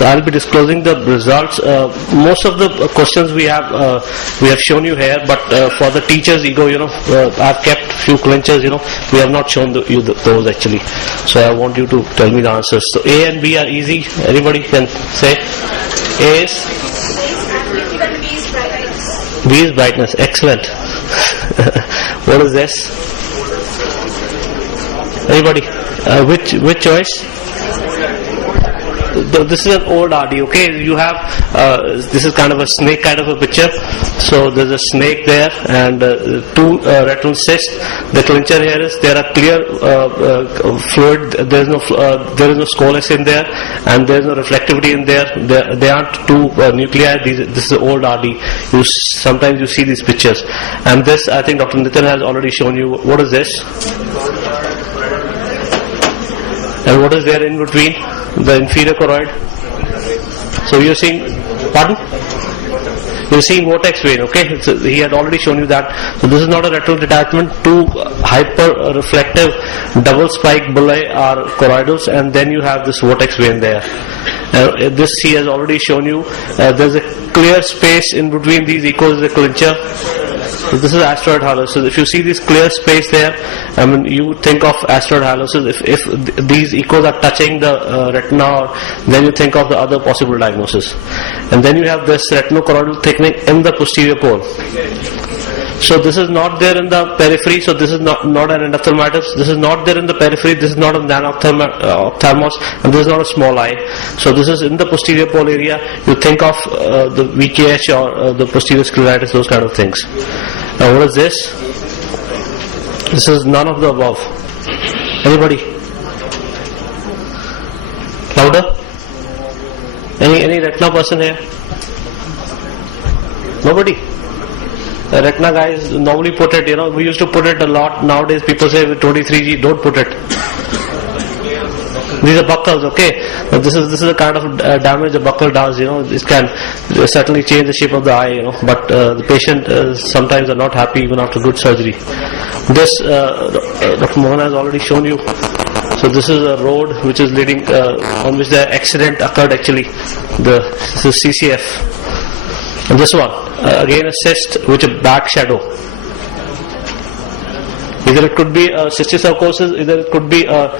I'll be disclosing the results. Most of the questions we have shown you here, but for the teacher's ego, I've kept few clinchers. We have not shown you those actually. So I want you to tell me the answers. So A and B are easy. Anybody can say. A is B is brightness. Excellent. What is this? Anybody? Which choice? This is an old RD, okay? You have, this is kind of a snake kind of a picture. So there's a snake there and two retinal cysts. The clincher here is there are clear fluid. There is no scolus in there, and there is no reflectivity in there. They aren't two nuclei. This is old RD. Sometimes you see these pictures. And this, I think Dr. Nitin has already shown you. What is this? And what is there in between? The inferior choroid. So you're seeing, pardon? You're seeing vortex vein, okay? So he had already shown you that. So this is not a retinal detachment. Two hyper reflective double spike bullae are choroidals, and then you have this vortex vein there. This he has already shown you. There's a clear space in between these echoes, the clincher. So this is asteroid hallosis. If you see this clear space there, I mean, you think of asteroid hallosis. If these echoes are touching the retina, then you think of the other possible diagnosis. And then you have this retinochoroidal thickening in the posterior pole. So this is not there in the periphery. So this is not an endophthalmitis. This is not there in the periphery. This is not a ophthalmos, and this is not a small eye. So this is in the posterior pole area. You think of the VKH or the posterior scleritis, those kind of things. Now what is this? This is none of the above. Anybody? Louder? Any retina person here? Nobody? The retina guys normally put it, we used to put it a lot. Nowadays people say with 23G, don't put it. These are buckles, okay? This is the kind of damage the buckle does, It can certainly change the shape of the eye, But the patient sometimes are not happy even after good surgery. This, Dr. Mohan has already shown you. So this is a road which is leading, on which the accident occurred actually. This is CCF. And this one, again a cyst with a back shadow. Either it could be a cysticercosis, either it could be a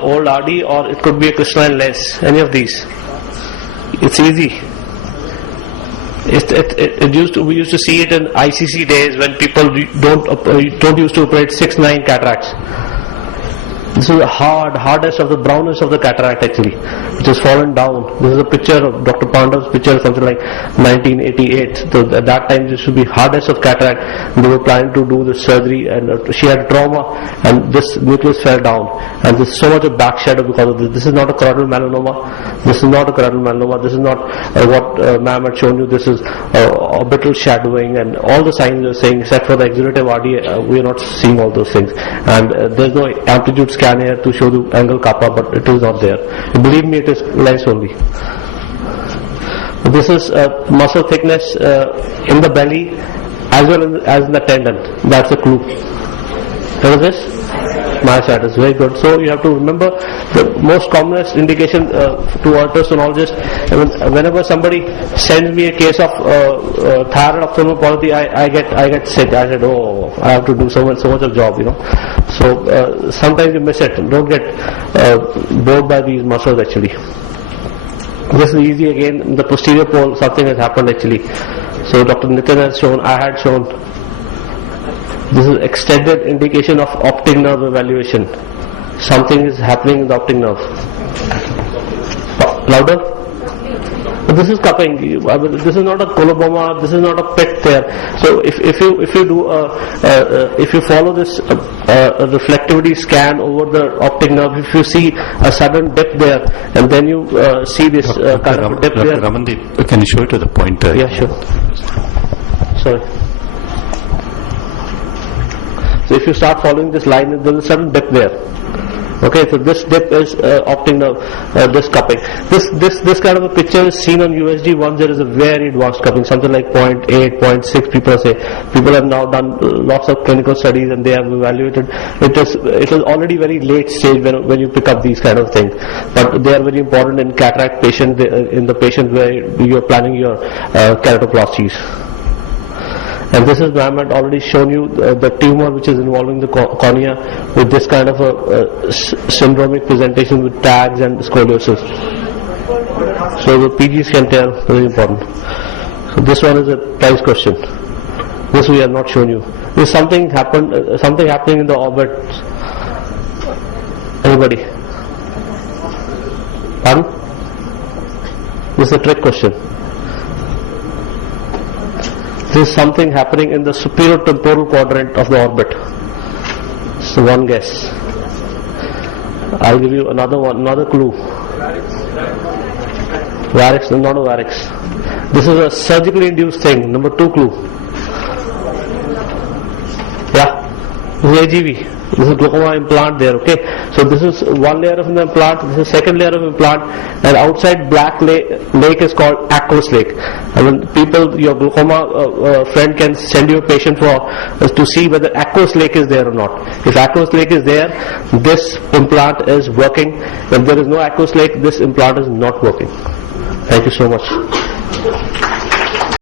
old RD, or it could be a crystalline lens. Any of these. It's easy. We used to see it in ICC days when people don't used to operate 6-9 cataracts. This is the hardest of the brownness of the cataract actually, which has fallen down. This is a picture of Dr. Pandav's picture, something like 1988. So at that time this should be hardest of cataract. They were planning to do this surgery, and she had trauma, and this nucleus fell down, and there's so much of back shadow because of this. This is not a choroidal melanoma. This is not a choroidal melanoma. This is not what ma'am had shown you. This is orbital shadowing, and all the signs are saying, except for the exudative RD, we are not seeing all those things. And there's no amplitude scan here to show the angle kappa, but it is not there. Believe me, it is lens only. This is muscle thickness in the belly as well as in the tendon. That's a clue. What is this? Myositis. Very good. So you have to remember the most commonest indication to ultrasonologist. Whenever somebody sends me a case of thyroid ophthalmopathy, I get sick. I said, oh, I have to do so much of job, So sometimes you miss it. Don't get bored by these muscles actually. This is easy again. In the posterior pole, something has happened actually. So Dr. Nitin has shown, I had shown. This is extended indication of optic nerve evaluation. Something is happening in the optic nerve. Louder? This is cupping. This is not a coloboma. This is not a pit there. So if you follow this reflectivity scan over the optic nerve, if you see a sudden dip there, and then you see this kind of dip there. Ramandeep, can you show it to the pointer? Yeah, sure. Sorry. So if you start following this line, there is a sudden dip there. Okay, so this dip is opting this cupping. This kind of a picture is seen on USD once there is a very advanced cupping, something like 0.8, 0.6. People say. People have now done lots of clinical studies and they have evaluated. It is already very late stage when you pick up these kind of things, but they are very important in cataract patient, in the patient where you are planning your keratoplasties. And this is, ma'am had already shown you the tumor which is involving the cornea with this kind of a syndromic presentation with tags and scoliosis. So the PGs can tell, very important. So this one is a price question. This we have not shown you. If something happening in the orbit. Anybody? Pardon? This is a trick question. There is something happening in the superior temporal quadrant of the orbit. So one guess. I'll give you another clue. Varix, not a varix. This is a surgically induced thing. Number 2 clue. Yeah, this is AGV. This is glaucoma implant there, okay? So this is one layer of the implant, this is second layer of implant, and outside black lake is called aqueous lake. I mean, your glaucoma friend can send you a patient to see whether aqueous lake is there or not. If aqueous lake is there, this implant is working. If there is no aqueous lake, this implant is not working. Thank you so much.